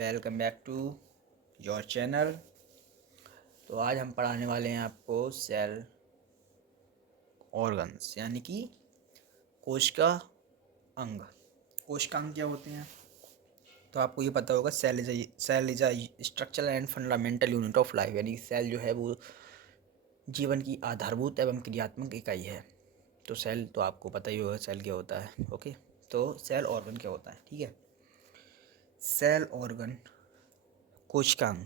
Welcome back to your channel. तो आज हम पढ़ाने वाले हैं आपको सेल ऑर्गन्स यानी कि कोशिका अंग। कोशिका अंग क्या होते हैं? तो आपको ये पता होगा, cell is a structural and fundamental unit of life, यानी सेल जो है वो जीवन की आधारभूत एवं क्रियात्मक इकाई है। तो सेल तो आपको पता ही होगा सेल क्या होता है। ओके, तो सेल ऑर्गन क्या होता है? ठीक है, सेल ऑर्गन कोशिकांग,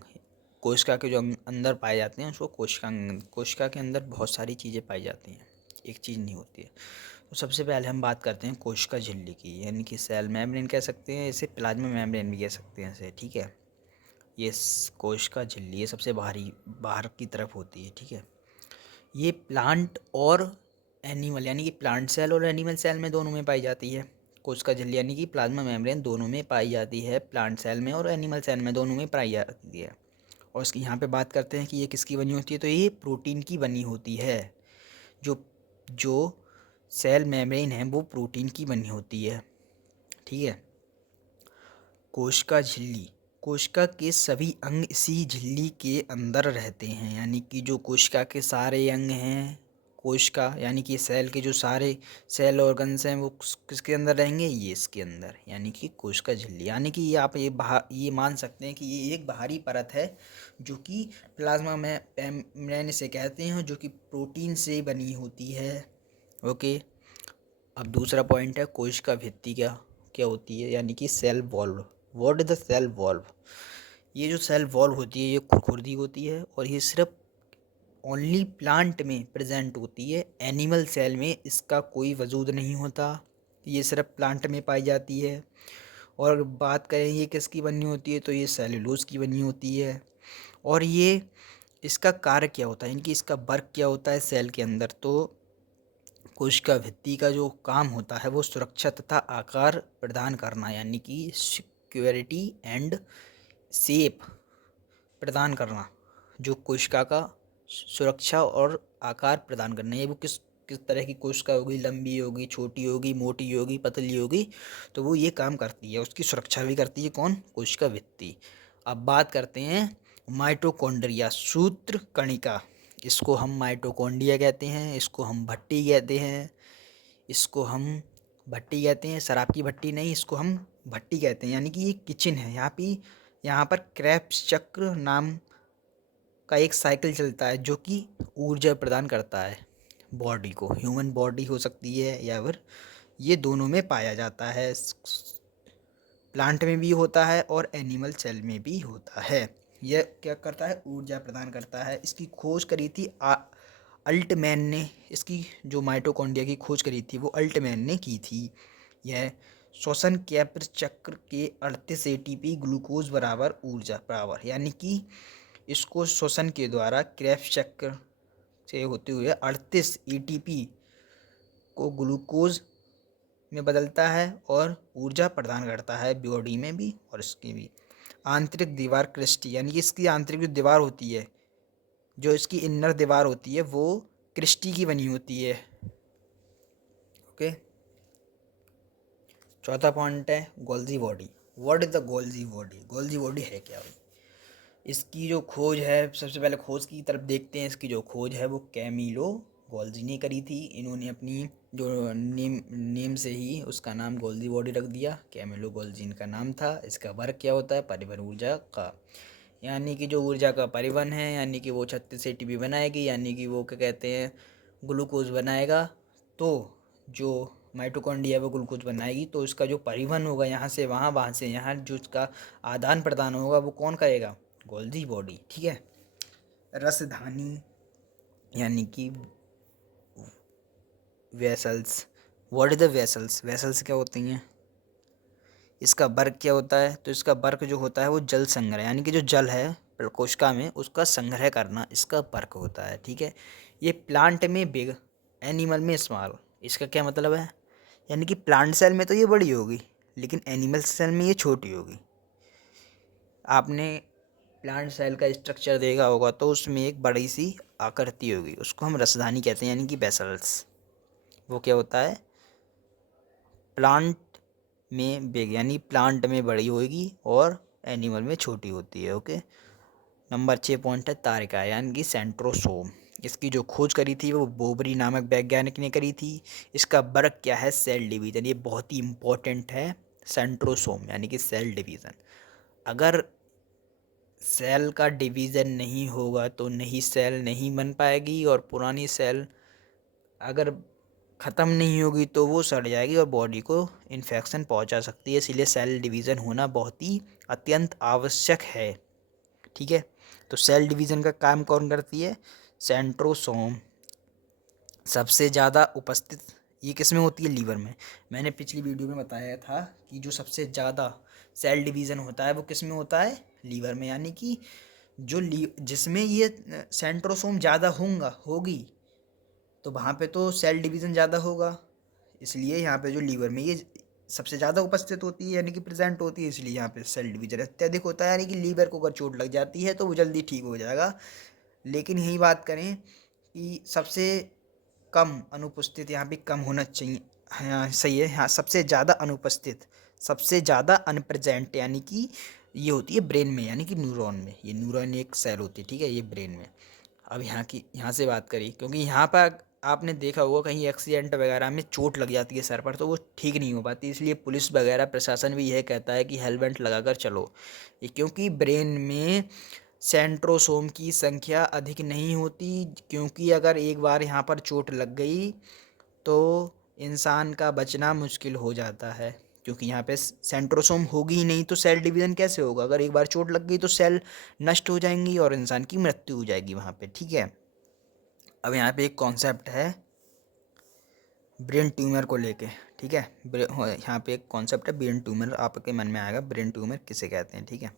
कोशिका के जो अंदर पाए जाते हैं उसको कोशिकांग। कोशिका के अंदर बहुत सारी चीज़ें पाई जाती हैं, एक चीज़ नहीं होती है। तो सबसे पहले हम बात करते हैं कोशिका झिल्ली की, यानी कि सेल मेम्ब्रेन कह सकते हैं इसे, प्लाज्मा मेम्ब्रेन भी कह सकते हैं इसे। ठीक है, ये कोशिका झिल्ली ये सबसे बाहर की तरफ होती है। ठीक है, ये प्लांट और एनिमल यानी कि प्लांट सेल और एनिमल सेल में दोनों में पाई जाती है। कोशिका झिल्ली यानी कि प्लाज्मा मेम्ब्रेन दोनों में पाई जाती है, प्लांट सेल में और एनिमल सेल में दोनों में पाई जाती है। और इसकी यहाँ पे बात करते हैं कि ये किसकी बनी होती है, तो ये प्रोटीन की बनी होती है। जो जो सेल मेम्ब्रेन है वो प्रोटीन की बनी होती है। ठीक है, कोशिका झिल्ली, कोशिका के सभी अंग इसी झिल्ली के अंदर रहते हैं, यानी कि जो कोशिका के सारे अंग हैं, कोशिका यानी कि सेल के जो सारे सेल ऑर्गन्स हैं वो किसके अंदर रहेंगे, ये इसके अंदर, यानी कि कोशिका झिल्ली। यानी कि ये आप ये मान सकते हैं कि ये एक बाहरी परत है जो कि प्लाज्मा मेम्ब्रेन से कहते हैं, जो कि प्रोटीन से बनी होती है। ओके, अब दूसरा पॉइंट है कोशिका भित्ति क्या क्या होती है, यानी कि cell wall. What is the cell wall? ये जो सेल वॉल्व होती है ये खुरदुरी होती है और ये सिर्फ ओनली प्लांट में प्रेजेंट होती है, एनिमल सेल में इसका कोई वजूद नहीं होता, ये सिर्फ प्लांट में पाई जाती है। और बात करें ये किसकी बनी होती है, तो ये सेलुलोज की बनी होती है। और ये इसका कार्य क्या होता है, इनकी इसका वर्क क्या होता है सेल के अंदर, तो कोशिका भित्ति का जो काम होता है वो सुरक्षा तथा आकार प्रदान करना, यानी कि सिक्योरिटी एंड शेप प्रदान करना। जो कोशिका का सुरक्षा और आकार प्रदान करना है, वो किस किस तरह की कोशिका होगी, लंबी होगी, छोटी होगी, मोटी होगी, पतली होगी, तो वो ये काम करती है, उसकी सुरक्षा भी करती है। कौन? कोशिका भित्ति। अब बात करते हैं माइटोकॉन्ड्रिया, सूत्र कणिका। इसको हम माइटोकॉन्ड्रिया कहते हैं, इसको हम भट्टी कहते हैं, इसको हम भट्टी कहते हैं, शराब की भट्टी नहीं, इसको हम भट्टी कहते हैं। यानी कि ये किचन है, यहाँ पर क्रेब्स चक्र नाम का एक साइकिल चलता है जो कि ऊर्जा प्रदान करता है बॉडी को। ह्यूमन बॉडी हो सकती है या फिर ये दोनों में पाया जाता है, प्लांट में भी होता है और एनिमल सेल में भी होता है। यह क्या करता है? ऊर्जा प्रदान करता है। इसकी खोज करी थी अल्टमैन ने, इसकी जो माइटोकॉन्ड्रिया की खोज करी थी वो अल्टमैन ने की थी। यह श्वसन कैप्र चक्र के 38 एटीपी ग्लूकोज बराबर ऊर्जा बराबर, यानी कि इसको श्वसन के द्वारा क्रेब्स चक्र से होते हुए 38 एटीपी को ग्लूकोज में बदलता है और ऊर्जा प्रदान करता है बॉडी में भी और इसकी भी। आंतरिक दीवार क्रिस्टी, यानी कि इसकी आंतरिक जो दीवार होती है, जो इसकी इनर दीवार होती है वो क्रिस्टी की बनी होती है। ओके, चौथा पॉइंट है Golgi body. What is the Golgi body? Golgi body है क्या भाई? इसकी जो खोज है, सबसे पहले खोज की तरफ देखते हैं। इसकी जो खोज है वो कैमिलो गोल्जी ने करी थी। इन्होंने अपनी जो नेम से ही उसका नाम गोल्जी बॉडी रख दिया, कैमिलो गोल्जी इनका नाम था। इसका वर्क क्या होता है? परिवहन ऊर्जा का, यानी कि जो ऊर्जा का परिवहन है, यानी कि वो 36 एटीपी बनाएगी, यानी कि वो क्या कहते हैं, ग्लूकोज बनाएगा। तो जो माइटोकॉन्ड्रिया वो ग्लूकोज बनाएगी, तो इसका जो परिवहन होगा यहाँ से वहाँ, वहाँ से यहाँ, जो इसका आदान प्रदान होगा वो कौन करेगा? Golgi body. ठीक है, रसधानी यानी कि vessels. What is the vessels? Vessels क्या होती हैं? इसका वर्क क्या होता है? तो इसका वर्क जो होता है वो जल संग्रह, यानी कि जो जल है कोशिका में उसका संग्रह करना इसका वर्क होता है। ठीक है, ये प्लांट में बिग, एनिमल में स्मॉल। इसका क्या मतलब है? यानी कि प्लांट सेल में तो ये बड़ी होगी लेकिन एनिमल सेल में ये छोटी होगी। आपने प्लांट सेल का स्ट्रक्चर देखा होगा तो उसमें एक बड़ी सी आकृति होगी, उसको हम रसधानी कहते हैं, यानी कि वेसल्स। वो क्या होता है? प्लांट में बिग यानी प्लांट में बड़ी होगी और एनिमल में छोटी होती है। ओके, नंबर 6 पॉइंट है तारिका यानी कि सेंट्रोसोम। इसकी जो खोज करी थी वो बोबरी नामक वैज्ञानिक ने करी थी। इसका वर्क क्या है? Cell division. ये बहुत ही इम्पोर्टेंट है। सेंट्रोसोम यानी कि सेल डिवीज़न। अगर सेल का डिवीज़न नहीं होगा तो नई सेल नहीं बन पाएगी, और पुरानी सेल अगर ख़त्म नहीं होगी तो वो सड़ जाएगी और बॉडी को इन्फेक्शन पहुंचा सकती है। इसीलिए सेल डिवीज़न होना बहुत ही अत्यंत आवश्यक है। ठीक है, तो सेल डिवीज़न का काम कौन करती है? सेंट्रोसोम। सबसे ज़्यादा उपस्थित ये किस में होती है? लीवर में। मैंने पिछली वीडियो में बताया था कि जो सबसे ज़्यादा सेल डिवीज़न होता है वो किस में होता है? लीवर में। यानी कि जो जिसमें ये सेंट्रोसोम ज़्यादा होगी तो वहाँ पे तो सेल डिवीज़न ज़्यादा होगा। इसलिए यहाँ पे जो लीवर में ये सबसे ज़्यादा उपस्थित होती है यानी कि प्रेजेंट होती है, इसलिए यहाँ पे सेल डिवीज़न अत्यधिक होता है। यानी कि लीवर को अगर चोट लग जाती है तो वो जल्दी ठीक हो जाएगा। लेकिन यही बात करें कि सबसे कम अनुपस्थित यहाँ पे कम होना चाहिए। हाँ सही है, हाँ सबसे ज़्यादा अनुपस्थित, सबसे ज़्यादा अनप्रेजेंट यानी कि ये होती है ब्रेन में, यानी कि न्यूरॉन में। ये न्यूरॉन एक सेल होती है, ठीक है, ये ब्रेन में। अब यहाँ से बात करी, क्योंकि यहाँ पर आपने देखा होगा कहीं एक्सीडेंट वगैरह में चोट लग जाती है सर पर तो वो ठीक नहीं हो पाती, इसलिए पुलिस वगैरह प्रशासन भी यह कहता है कि हेलमेट लगाकर चलो। ये क्योंकि ब्रेन में सेंट्रोसोम की संख्या अधिक नहीं होती, क्योंकि अगर एक बार यहाँ पर चोट लग गई तो इंसान का बचना मुश्किल हो जाता है। क्योंकि यहाँ पे सेंट्रोसोम होगी ही नहीं तो सेल डिवीज़न कैसे होगा? अगर एक बार चोट लग गई तो सेल नष्ट हो जाएंगी और इंसान की मृत्यु हो जाएगी वहाँ पे। ठीक है, अब यहाँ पे एक कॉन्सेप्ट है ब्रेन ट्यूमर को लेके। ठीक है, यहाँ पे एक कॉन्सेप्ट है ब्रेन ट्यूमर, आपके मन में आएगा ब्रेन ट्यूमर किसे कहते हैं। ठीक है,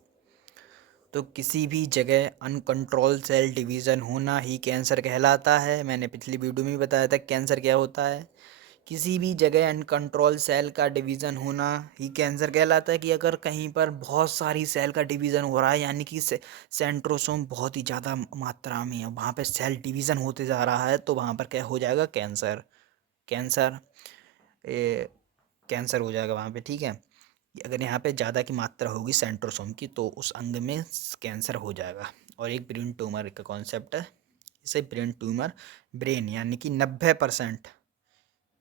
तो किसी भी जगह अनकंट्रोल सेल डिवीज़न होना ही कैंसर कहलाता है। मैंने पिछली वीडियो में भी बताया था कैंसर क्या होता है। किसी भी जगह अनकंट्रोल सेल का डिवीज़न होना ही कैंसर कहलाता है। कि अगर कहीं पर बहुत सारी सेल का डिवीज़न हो रहा है यानी कि सेंट्रोसोम बहुत ही ज़्यादा मात्रा में है, वहाँ पे सेल डिवीज़न होते जा रहा है, तो वहाँ पर क्या हो जाएगा? कैंसर। कैंसर कैंसर हो जाएगा वहाँ पे। ठीक है, अगर यहाँ पे ज़्यादा की मात्रा होगी सेंट्रोसोम की तो उस अंग में कैंसर हो जाएगा। और एक ब्रेन ट्यूमर का कॉन्सेप्ट है, इसे ब्रेन ट्यूमर, ब्रेन यानी कि 90%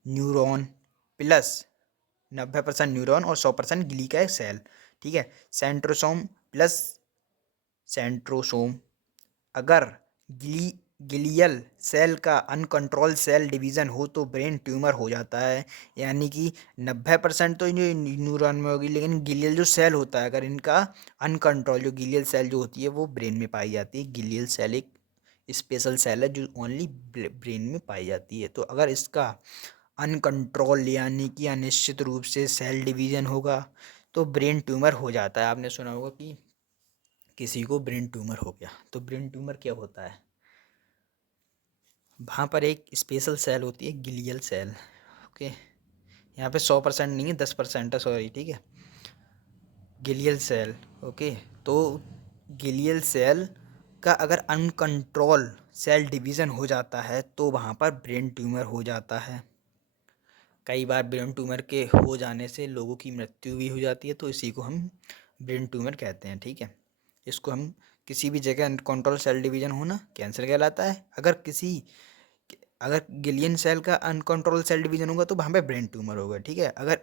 न्यूरॉन प्लस 90% न्यूरॉन और 100% गिली का एक सेल। ठीक है, सेंट्रोसोम प्लस सेंट्रोसोम। अगर गिलियल सेल का अनकंट्रोल सेल डिवीज़न हो तो ब्रेन ट्यूमर हो जाता है। यानी कि 90% तो ये न्यूरॉन में होगी, लेकिन गिलियल जो सेल होता है अगर इनका अनकंट्रोल, जो गिलियल सेल जो होती है वो ब्रेन में पाई जाती है। गिलियल सेल एक स्पेशल सेल है जो ओनली ब्रेन में पाई जाती है। तो अगर इसका अनकंट्रोल यानी कि अनिश्चित रूप से सेल डिवीज़न होगा तो ब्रेन ट्यूमर हो जाता है। आपने सुना होगा कि किसी को ब्रेन ट्यूमर हो गया, तो ब्रेन ट्यूमर क्या होता है? वहाँ पर एक स्पेशल सेल होती है गिलियल सेल। ओके, यहाँ पे 100% नहीं है, 10% है, सॉरी। ठीक है, गिलियल सेल। ओके, तो गिलियल सेल का अगर अनकंट्रोल सेल डिवीज़न हो जाता है तो वहाँ पर ब्रेन ट्यूमर हो जाता है। कई बार ब्रेन ट्यूमर के हो जाने से लोगों की मृत्यु भी हो जाती है, तो इसी को हम ब्रेन ट्यूमर कहते हैं। ठीक है, इसको हम किसी भी जगह अनकंट्रोल सेल डिवीज़न होना कैंसर कहलाता है। अगर गिलियन सेल का अनकंट्रोल सेल डिवीज़न होगा तो वहाँ पे ब्रेन ट्यूमर होगा। ठीक है, अगर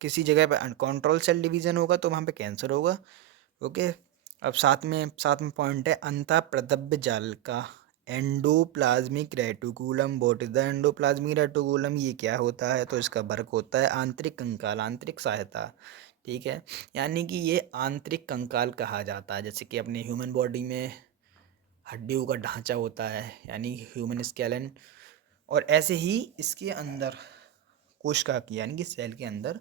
किसी जगह पे अनकंट्रोल सेल डिवीज़न होगा तो वहाँ पे कैंसर होगा। ओके, अब साथ में पॉइंट है अंतः प्रदब्य जाल का endoplasmic reticulum. What is the endoplasmic reticulum? ये क्या होता है? तो इसका वर्क होता है आंतरिक कंकाल, आंतरिक सहायता। ठीक है, यानी कि ये आंतरिक कंकाल कहा जाता है। जैसे कि अपने ह्यूमन बॉडी में हड्डियों का ढांचा होता है यानी ह्यूमन स्केलेटन, और ऐसे ही इसके अंदर कोशिका की यानी कि सेल के अंदर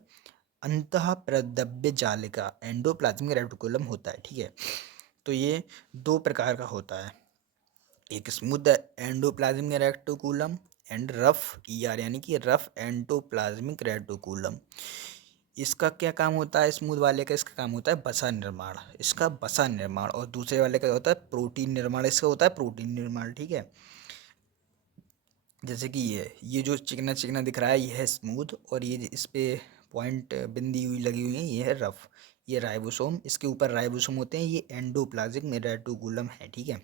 अंतः प्रदब्य जालिका एंडोप्लाज्मिक रेटिकुलम होता है। ठीक है, तो ये दो प्रकार का होता है, एक smooth endoplasmic reticulum and rough ER यानी कि रफ एंडोप्लाज्मिक रेटिकुलम। इसका क्या काम होता है? स्मूथ वाले का इसका काम होता है वसा निर्माण, इसका वसा निर्माण, और दूसरे वाले का होता है प्रोटीन निर्माण, इसका होता है प्रोटीन निर्माण। ठीक है, जैसे कि ये जो चिकना चिकना दिख रहा है ये है स्मूथ, और ये इस पे पॉइंट बिंदी हुई लगी हुई है, ये है रफ, ये राइबोसोम, इसके ऊपर राइबोसोम होते हैं, ये एंडोप्लाज्मिक रेटिकुलम है, ठीक है।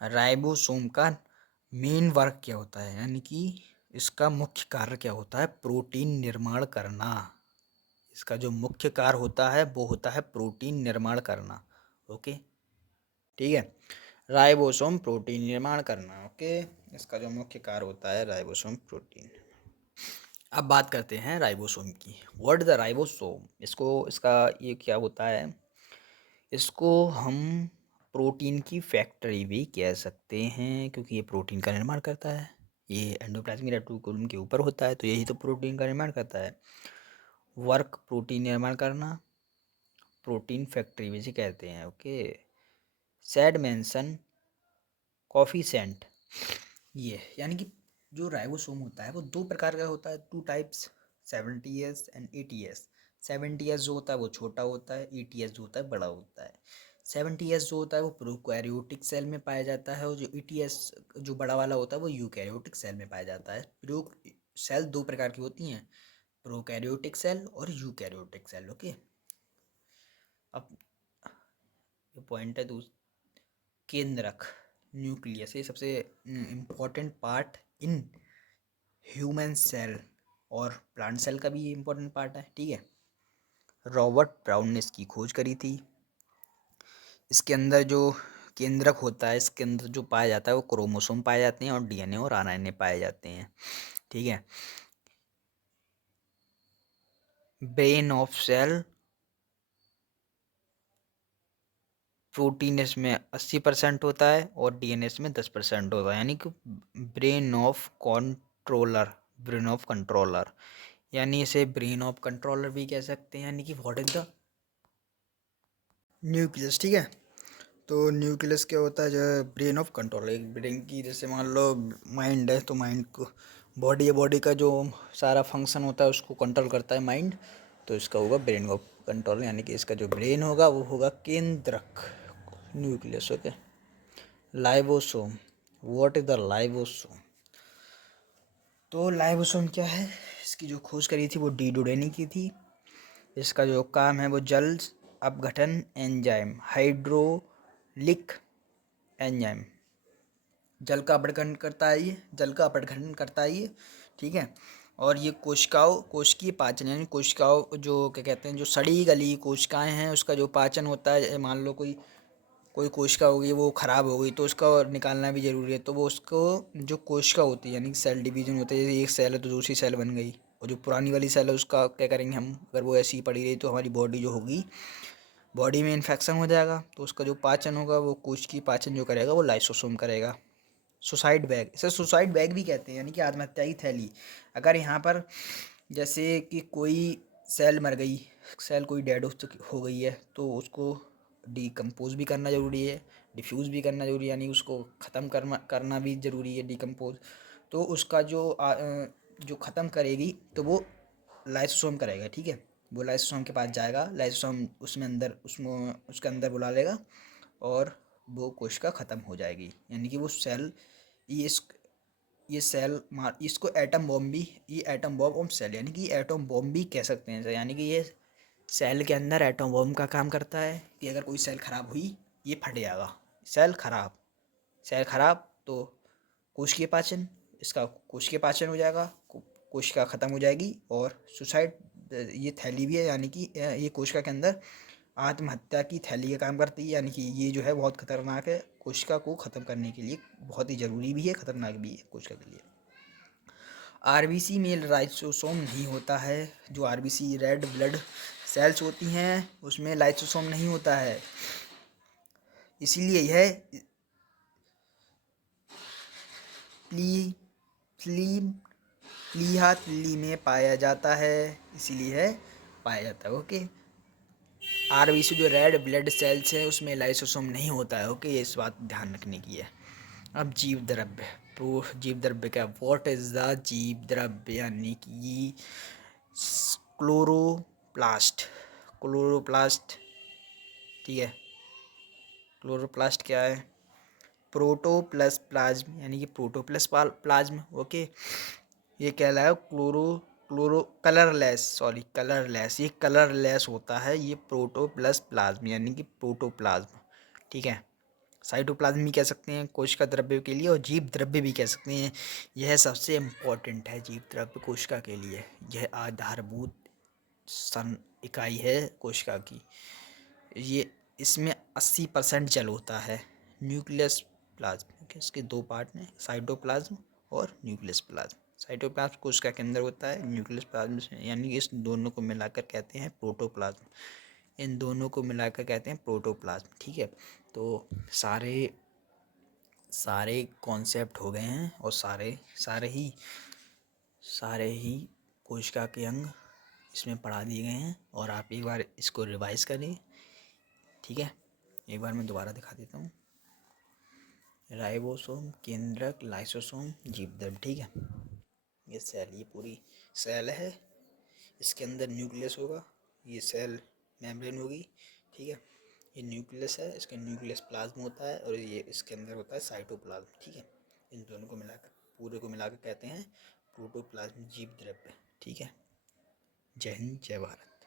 राइबोसोम का मेन वर्क क्या होता है, यानी कि इसका मुख्य कार्य क्या होता है, प्रोटीन निर्माण करना। इसका जो मुख्य कार्य होता है वो होता है प्रोटीन निर्माण करना, ओके, ठीक है। राइबोसोम प्रोटीन निर्माण करना, ओके, इसका जो मुख्य कार्य होता है राइबोसोम प्रोटीन। अब बात करते हैं राइबोसोम की। व्हाट द राइबोसोम, इसको इसका ये क्या होता है, इसको हम प्रोटीन की फैक्ट्री भी कह सकते हैं, क्योंकि ये प्रोटीन का निर्माण करता है। ये एंडोप्लाज्मिक रेटिकुलम के ऊपर होता है, तो यही तो प्रोटीन का निर्माण करता है। वर्क प्रोटीन निर्माण करना, प्रोटीन फैक्ट्री भी कहते हैं, ओके। सैड मेंशन कॉफिशेंट, ये यानी कि जो राइबोसोम होता है वो दो प्रकार का होता है, two types, 70S and 80S। 70S जो होता है वो छोटा होता है, 80S जो होता है बड़ा होता है। 70S जो होता है वो प्रोकैरियोटिक सेल में पाया जाता है, और जो 80S जो बड़ा वाला होता है वो यूकैरियोटिक सेल में पाया जाता है। सेल दो प्रकार की होती हैं, प्रोकैरियोटिक सेल और यूकैरियोटिक सेल, ओके। अब ये पॉइंट है केंद्रक, न्यूक्लियस, ये सबसे important part in human cell, और प्लांट सेल का भी ये इम्पोर्टेंट पार्ट है, ठीक है। रॉबर्ट ब्राउन ने इसकी खोज करी थी। इसके अंदर जो केंद्रक होता है, इसके अंदर जो पाया जाता है वो क्रोमोसोम पाए जाते हैं और डीएनए और आरएनए पाए जाते हैं, ठीक है। ब्रेन ऑफ सेल, प्रोटीन इसमें 80% होता है और डीएनए इसमें 10% होता है, यानी कि brain of controller, brain of controller, यानी इसे ब्रेन ऑफ कंट्रोलर भी कह सकते हैं, यानी कि व्हाट इज द न्यूक्लियस, ठीक है। तो न्यूक्लियस क्या होता है, जो ब्रेन ऑफ कंट्रोल, एक ब्रेन की, जैसे मान लो माइंड है, तो माइंड को बॉडी है, बॉडी का जो सारा फंक्शन होता है उसको कंट्रोल करता है माइंड, तो इसका होगा ब्रेन ऑफ कंट्रोल, यानी कि इसका जो ब्रेन होगा वो होगा केंद्रक, nucleus, okay. Ribosome, what is the ribosome, तो लाइबोसोम क्या है, इसकी जो खोज करी थी वो डी डोडेनी की थी। इसका जो काम है वो जल अपघटन एंजाइम, हाइड्रोलिक एंजाइम, जल का अपघटन करता है, ये जल का अपघटन करता है ये, ठीक है। और ये कोशिकीय पाचन, यानी कोशिकाओं जो क्या कहते हैं, जो सड़ी गली कोशिकाएं हैं उसका जो पाचन होता है, मान लो कोई कोई कोशिका हो गई वो ख़राब हो गई तो उसका निकालना भी ज़रूरी है, तो वो उसको जो कोशिका होती है, यानी सेल डिवीजन होता है, जैसे एक सेल है तो दूसरी सेल बन गई, और जो पुरानी वाली सेल है उसका क्या करेंगे हम, अगर वो ऐसी ही पड़ी रही तो हमारी बॉडी जो होगी, बॉडी में इन्फेक्शन हो जाएगा, तो उसका जो पाचन होगा वो कोशिकीय पाचन जो करेगा वो लाइसोसोम करेगा। सुसाइड बैग, इसे सुसाइड बैग भी कहते हैं, यानी कि आत्महत्या की थैली। अगर यहाँ पर जैसे कि कोई सेल मर गई, सेल कोई डेड हो गई है, तो उसको डिकम्पोज भी करना ज़रूरी है, डिफ्यूज़ भी करना ज़रूरी है, यानी उसको ख़त्म करना भी ज़रूरी है, डिकम्पोज। तो उसका जो ख़त्म करेगी तो वो लाइसोसोम करेगा, ठीक है। वो लाइसोसोम के पास जाएगा, लाइसोसोम उसमें अंदर उसमें उसके अंदर बुला लेगा, और वो कोशिका ख़त्म हो जाएगी, यानी कि वो सेल, ये इस ये सेल मार, इसको एटम बॉम्ब भी, ये एटम बॉम्ब ऑफ सेल, यानी कि एटम बॉम्ब भी कह सकते हैं, यानी कि ये सेल के अंदर एटम बॉम्ब का काम करता है, कि अगर कोई सेल ख़राब हुई ये फट जाएगा, सेल खराब तो कोशिकीय पाचन, इसका कोशिकीय पाचन हो जाएगा, कोशिका ख़त्म हो जाएगी, और सुसाइड, ये थैली भी है, यानी कि ये कोशिका के अंदर आत्महत्या की थैली का काम करती है, यानी कि ये जो है बहुत खतरनाक है, कोशिका को ख़त्म करने के लिए बहुत ही ज़रूरी भी है, खतरनाक भी है कोशिका के लिए। आरबीसी में लाइसोसोम नहीं होता है, जो आरबीसी रेड ब्लड सेल्स होती हैं उसमें लाइसोसोम नहीं होता है, इसीलिए यह प्ली प्ली प्लीहा तिल्ली में पाया जाता है, इसीलिए है पाया जाता है, ओके। आरबीसी जो रेड ब्लड सेल्स है उसमें लाइसोसोम नहीं होता है, ओके, ये इस बात ध्यान रखने की है। अब जीव द्रव्य, जीव द्रव्य क्या, व्हाट इज द जीव द्रव्य, यानी कि क्लोरोप्लास्ट, क्लोरोप्लास्ट, ठीक है। क्लोरोप्लास्ट क्या है, प्रोटोप्लस प्लाज्म, यानी कि प्रोटोप्लस प्लाज्म, ओके। ये कहलाया क्लोरो कलरलेस, ये कलरलेस होता है, ये प्रोटोप्लस यानी कि प्रोटोप्लाज्म। ठीक है, साइटोप्लाज्म भी कह सकते हैं कोशिका द्रव्य के लिए, और जीव द्रव्य भी कह सकते हैं। यह सबसे इम्पोर्टेंट है जीव द्रव्य कोशिका के लिए। यह आधारभूत सन इकाई है कोशिका की। ये इसमें 80% जल होता है। न्यूक्लियस प्लाज्म, इसके दो पार्ट हैं, साइटोप्लाज्म और न्यूक्लियस प्लाज्म। साइटोप्लाज्म कोशिका के अंदर होता है, न्यूक्लियस प्लाज्म यानी कि इस दोनों को मिलाकर कहते हैं प्रोटोप्लाज्म। इन दोनों को मिलाकर कहते हैं प्रोटोप्लाज्म। ठीक है, तो सारे सारे कॉन्सेप्ट हो गए हैं, और सारे ही कोशिका के अंग इसमें पढ़ा दिए गए हैं, और आप एक बार इसको रिवाइज करें। ठीक है, एक बार मैं दोबारा दिखा देता हूँ। राइबोसोम, केंद्रक, लाइसोसोम, जीवद्रव्य। ठीक है, ये सेल, ये पूरी सेल है, इसके अंदर न्यूक्लियस होगा, ये सेल मेम्ब्रेन होगी। ठीक है, ये न्यूक्लियस है, इसका न्यूक्लियस प्लाज्म होता है, और ये इसके अंदर होता है साइटोप्लाज्म। ठीक है, इन दोनों को मिलाकर, पूरे को मिलाकर कहते हैं प्रोटोप्लाज्म जीव द्रव्य। ठीक है, जय हिंद, जय भारत।